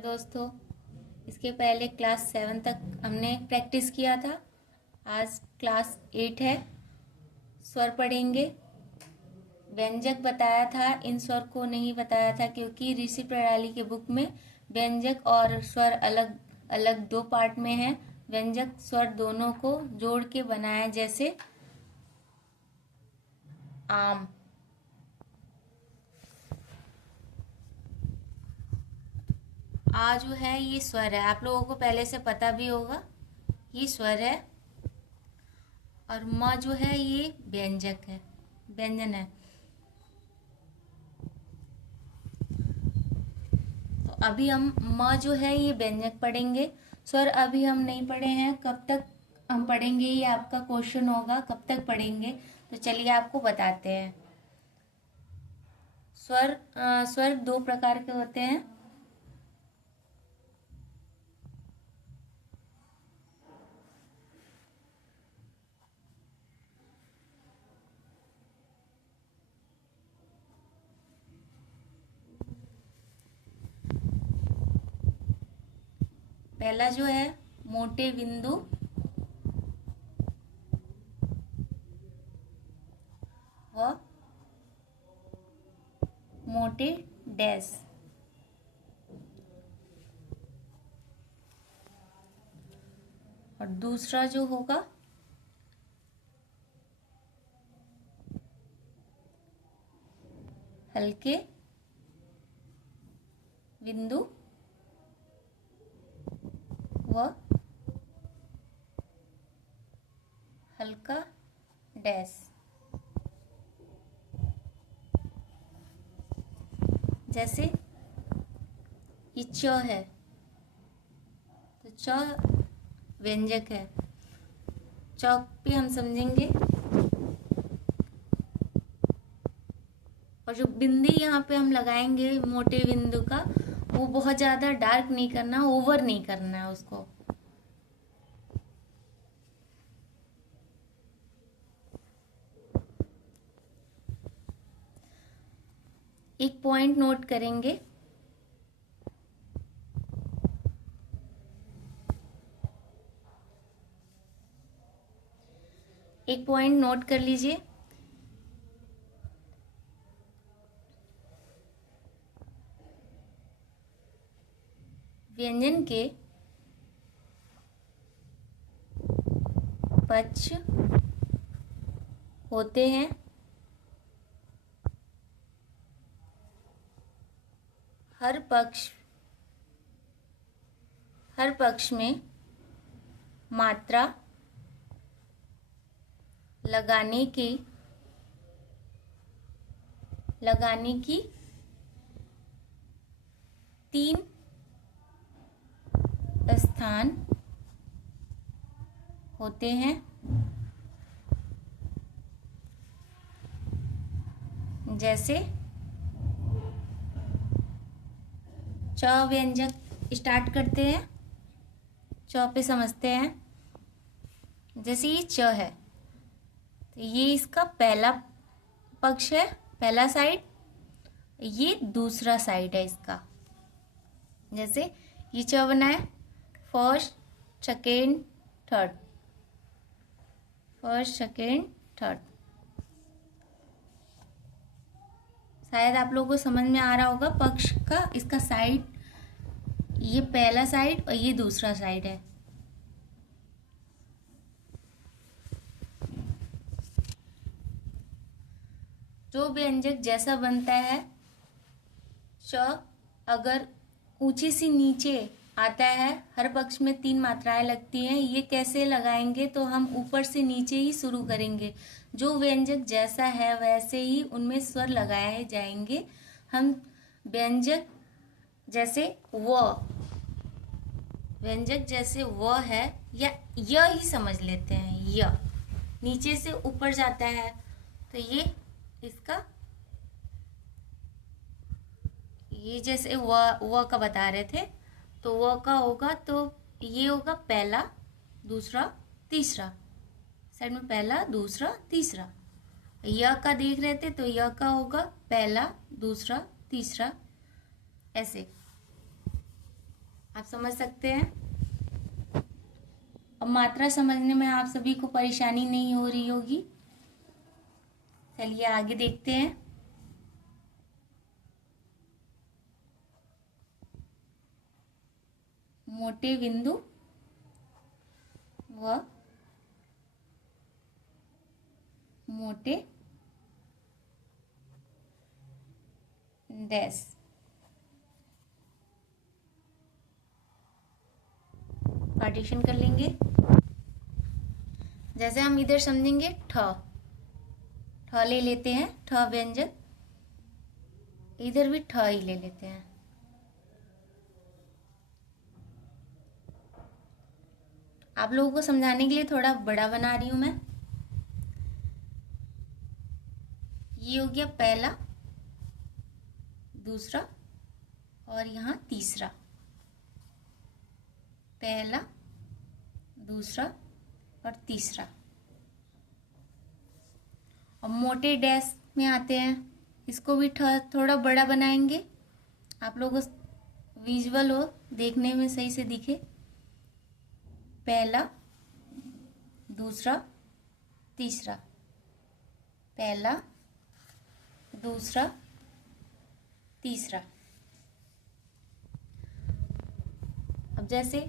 दोस्तों, इसके पहले क्लास 7 तक हमने प्रैक्टिस किया था। आज क्लास 8 है। स्वर पढ़ेंगे। व्यंजक बताया था, इन स्वर को नहीं बताया था क्योंकि ऋषि प्रणाली के बुक में व्यंजक और स्वर अलग अलग दो पार्ट में है। व्यंजक स्वर दोनों को जोड़ के बनाया, जैसे आम। आ जो है ये स्वर है, आप लोगों को पहले से पता भी होगा, ये स्वर है। और म जो है ये व्यंजक है, व्यंजन है। तो अभी हम म जो है ये व्यंजक पढ़ेंगे। स्वर अभी हम नहीं पढ़े हैं, कब तक हम पढ़ेंगे ये आपका क्वेश्चन होगा, कब तक पढ़ेंगे। तो चलिए आपको बताते हैं। स्वर दो प्रकार के होते हैं। पहला जो है मोटे बिंदु व मोटे डैश। और दूसरा जो होगा हल्के बिंदु व हल्का डैश। जैसे ये च है, तो च व्यंजक है। चौक पे हम समझेंगे। और जो बिंदी यहाँ पे हम लगाएंगे मोटे बिंदु का, वो बहुत ज़्यादा डार्क नहीं करना, ओवर नहीं करना है उसको। एक पॉइंट नोट करेंगे। एक पॉइंट नोट कर लीजिए। व्यंजन के पक्ष होते हैं हर पक्ष में मात्रा लगाने की 3 स्थान होते हैं। जैसे च व्यंजक स्टार्ट करते हैं, च पे समझते हैं। जैसे ये च है, तो ये इसका पहला पक्ष है, पहला साइड। ये दूसरा साइड है इसका। जैसे ये च बना है, first second third, first second third. शायद आप लोगों को समझ में आ रहा होगा पक्ष का, इसका साइड, ये पहला साइड और ये दूसरा साइड है। जो व्यंजक जैसा बनता है, च अगर ऊंचे से नीचे आता है, हर पक्ष में 3 मात्राएं लगती हैं। ये कैसे लगाएंगे, तो हम ऊपर से नीचे ही शुरू करेंगे। जो व्यंजक जैसा है वैसे ही उनमें स्वर लगाए जाएंगे। हम व्यंजक जैसे व, व्यंजक जैसे व है, या य ही समझ लेते हैं। य नीचे से ऊपर जाता है, तो ये इसका, ये जैसे व का बता रहे थे, तो व का होगा, तो ये होगा पहला दूसरा तीसरा। साइड में पहला दूसरा तीसरा। य का देख रहे थे, तो य का होगा पहला दूसरा तीसरा, ऐसे। आप समझ सकते हैं। अब मात्रा समझने में आप सभी को परेशानी नहीं हो रही होगी। चलिए आगे देखते हैं। मोटे बिंदु व मोटे डैश। पार्टीशन कर लेंगे। जैसे हम इधर समझेंगे ठ ले लेते हैं, ठ व्यंजक। इधर भी ठ ही ले लेते हैं। आप लोगों को समझाने के लिए थोड़ा बड़ा बना रही हूं मैं। ये हो गया पहला, दूसरा और यहाँ तीसरा। पहला, दूसरा और तीसरा। और मोटे डैश में आते हैं, इसको भी थोड़ा बड़ा बनाएंगे, आप लोगों को विजुअल हो, देखने में सही से दिखे। पहला, दूसरा, तीसरा। पहला, दूसरा, तीसरा। अब जैसे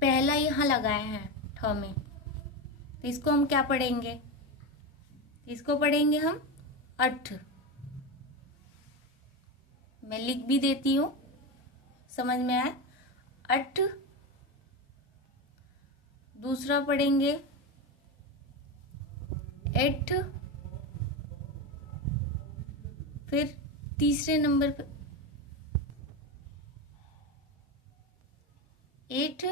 पहला यहाँ लगाए हैं ठ में, तो इसको हम क्या पढ़ेंगे? इसको पढ़ेंगे हम अठ। मैं लिख भी देती हूँ, समझ में आए। अठ। दूसरा पढ़ेंगे एठ। फिर तीसरे नंबर पे एठ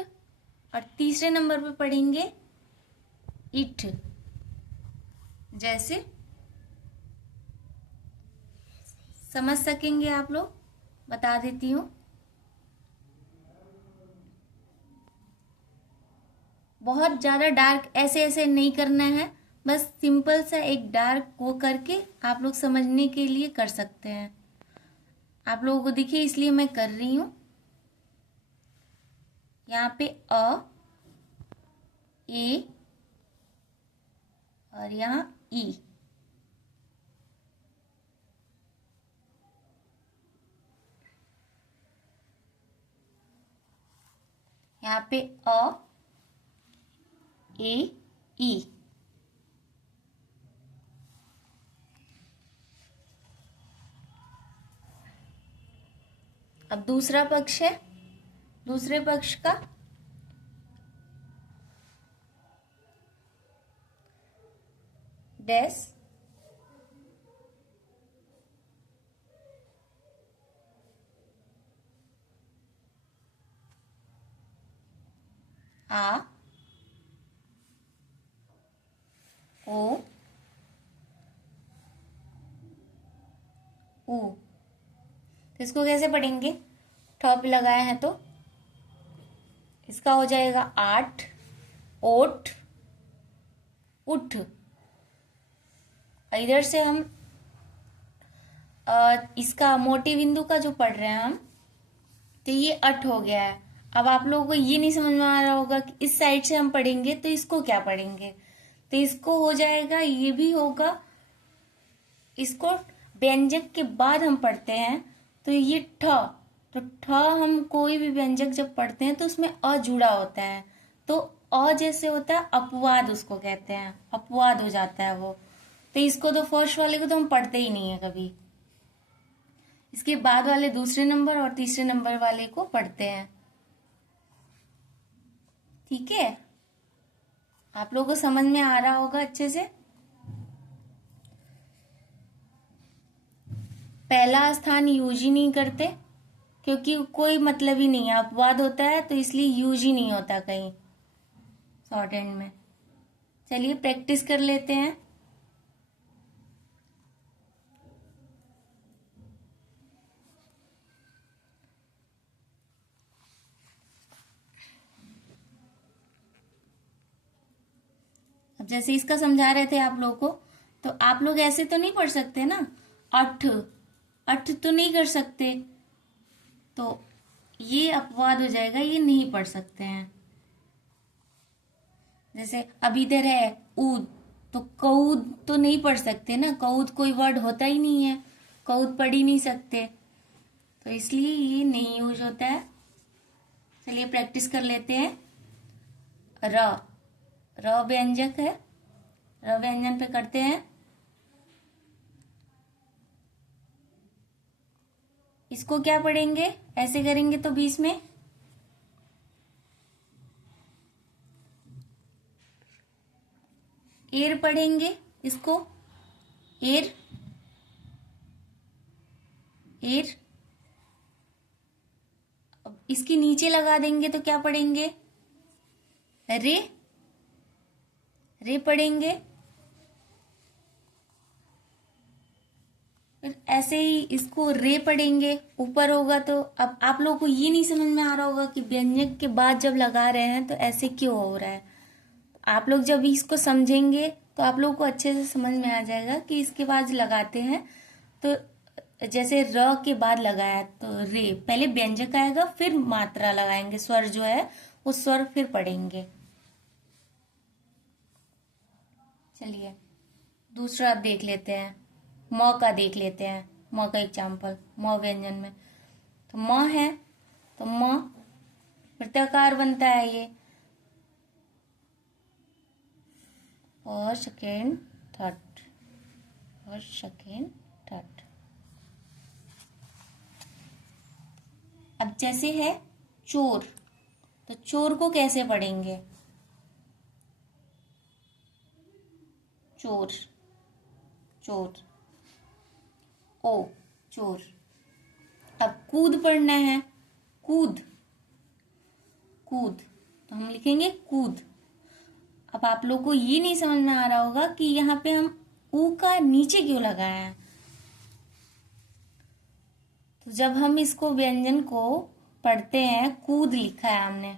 और तीसरे नंबर पे पढ़ेंगे इठ। जैसे समझ सकेंगे आप लोग, बता देती हूँ। बहुत ज्यादा डार्क ऐसे ऐसे नहीं करना है, बस सिंपल सा एक डार्क वो करके आप लोग समझने के लिए कर सकते हैं। आप लोगों को दिखे इसलिए मैं कर रही हूं। यहाँ पे अ, ए और यहाँ ई। यहाँ पे अ, ए, ई। अब दूसरा पक्ष है, दूसरे पक्ष का डैश, आ, ओ, ऊ। तो इसको कैसे पढ़ेंगे? ठ पे लगाए हैं तो इसका हो जाएगा आठ, ओठ, उठ। इधर से हम इसका मोटी बिंदु का जो पढ़ रहे हैं हम, तो ये अठ हो गया है। अब आप लोगों को ये नहीं समझ में आ रहा होगा कि इस साइड से हम पढ़ेंगे तो इसको क्या पढ़ेंगे। तो इसको हो जाएगा, ये भी होगा। इसको व्यंजक के बाद हम पढ़ते हैं तो ये ठ। तो ठ हम कोई भी व्यंजक जब पढ़ते हैं तो उसमें अ जुड़ा होता है, तो अ जैसे होता है अपवाद, उसको कहते हैं, अपवाद हो जाता है वो। तो इसको तो फर्स्ट वाले को तो हम पढ़ते ही नहीं है कभी। इसके बाद वाले दूसरे नंबर और तीसरे नंबर वाले को पढ़ते हैं। ठीक है, आप लोगों को समझ में आ रहा होगा अच्छे से। पहला स्थान यूज ही नहीं करते क्योंकि कोई मतलब ही नहीं है, अपवाद होता है, तो इसलिए यूज ही नहीं होता कहीं शॉर्ट हैंड में। चलिए प्रैक्टिस कर लेते हैं। अब जैसे इसका समझा रहे थे आप लोगों को, तो आप लोग ऐसे तो नहीं पढ़ सकते ना, अठ अठ तो नहीं कर सकते। तो ये अपवाद हो जाएगा, ये नहीं पढ़ सकते हैं। जैसे अब इधर है ऊद, तो कऊद तो नहीं पढ़ सकते ना, कऊद कोई वर्ड होता ही नहीं है, कऊद पढ़ ही नहीं सकते, तो इसलिए ये नहीं यूज होता है। चलिए प्रैक्टिस कर लेते हैं। र, र व्यंजक है, र व्यंजन पे करते हैं। इसको क्या पढ़ेंगे, ऐसे करेंगे तो बीच में एर पढ़ेंगे, इसको एर, एर। अब इसके नीचे लगा देंगे तो क्या पढ़ेंगे, रे, रे पढ़ेंगे। फिर ऐसे ही इसको रे पढ़ेंगे, ऊपर होगा तो अब आप लोगों को ये नहीं समझ में आ रहा होगा कि व्यंजक के बाद जब लगा रहे हैं तो ऐसे क्यों हो रहा है। आप लोग जब इसको समझेंगे तो आप लोगों को अच्छे से समझ में आ जाएगा कि इसके बाद लगाते हैं तो जैसे र के बाद लगाया तो रे, पहले व्यंजक आएगा फिर मात्रा लगाएंगे, स्वर जो है वो स्वर फिर पढ़ेंगे। चलिए दूसरा देख लेते हैं, म का देख लेते हैं, म का एग्जाम्पल, म व्यंजन में तो म है, तो म वृत्ताकार बनता है ये, first second third, first second third. अब जैसे है चोर, तो चोर को कैसे पढ़ेंगे, चोर, चोर, ओ चोर। अब कूद पढ़ना है, कूद, कूद, तो हम लिखेंगे कूद। अब आप लोग को ये नहीं समझ में आ रहा होगा कि यहाँ पे हम ऊ का नीचे क्यों लगाया है। तो जब हम इसको व्यंजन को पढ़ते हैं, कूद लिखा है हमने,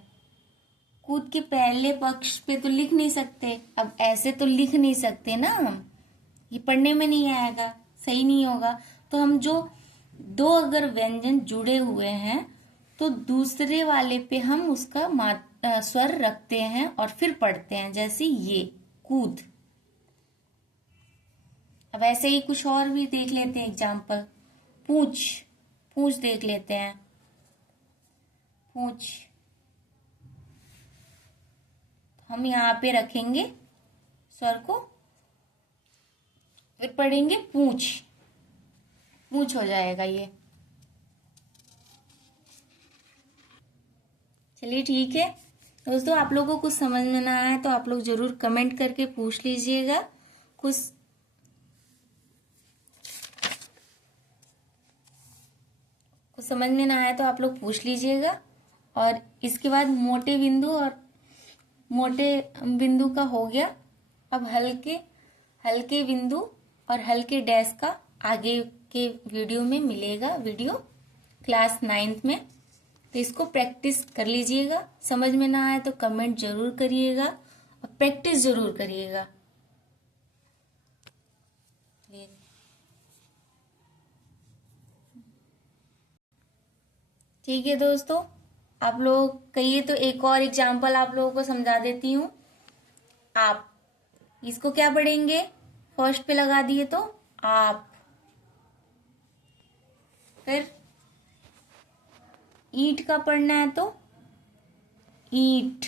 कूद के पहले पक्ष पे तो लिख नहीं सकते, अब ऐसे तो लिख नहीं सकते ना हम, ये पढ़ने में नहीं आएगा, सही नहीं होगा। तो हम जो दो अगर व्यंजन जुड़े हुए हैं तो दूसरे वाले पे हम उसका स्वर रखते हैं और फिर पढ़ते हैं, जैसे ये कूद। अब ऐसे ही कुछ और भी देख लेते हैं एग्जाम्पल, पूछ, पूछ देख लेते हैं, पूछ, हम यहाँ पे रखेंगे स्वर को, फिर पढ़ेंगे पूछ, पूछ हो जाएगा ये। चलिए ठीक है दोस्तों, आप लोगों को कुछ समझ में ना आए तो आप लोग जरूर कमेंट करके पूछ लीजिएगा, कुछ समझ में ना आए तो आप लोग पूछ लीजिएगा। और इसके बाद मोटे बिंदु, और मोटे बिंदु का हो गया। अब हल्के, हल्के बिंदु और हल्के डैश का आगे के वीडियो में मिलेगा, वीडियो क्लास 9th में, तो इसको प्रैक्टिस कर लीजिएगा। समझ में ना आए तो कमेंट जरूर करिएगा और प्रैक्टिस जरूर करिएगा। ठीक है दोस्तों, आप लोग कहिए तो एक और एग्जाम्पल आप लोगों को समझा देती हूँ। आप, इसको क्या पढ़ेंगे, फर्स्ट पे लगा दिए तो आप, फिर ईंट का पढ़ना है तो ईंट,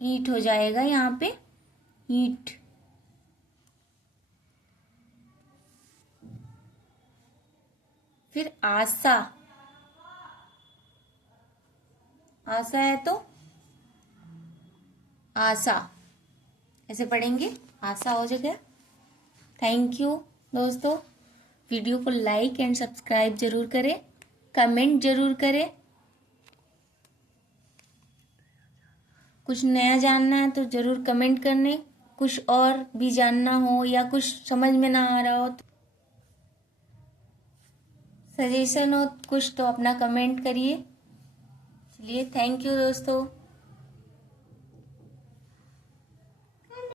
ईंट हो जाएगा यहाँ पे, ईंट। फिर आशा, आशा है तो आशा, ऐसे पढ़ेंगे, आशा हो जाएगा। थैंक यू दोस्तों, वीडियो को लाइक एंड सब्सक्राइब जरूर करें, कमेंट जरूर करें। कुछ नया जानना है तो जरूर कमेंट करने, कुछ और भी जानना हो या कुछ समझ में ना आ रहा हो, सजेशन हो कुछ तो अपना कमेंट करिए। चलिए थैंक यू दोस्तों।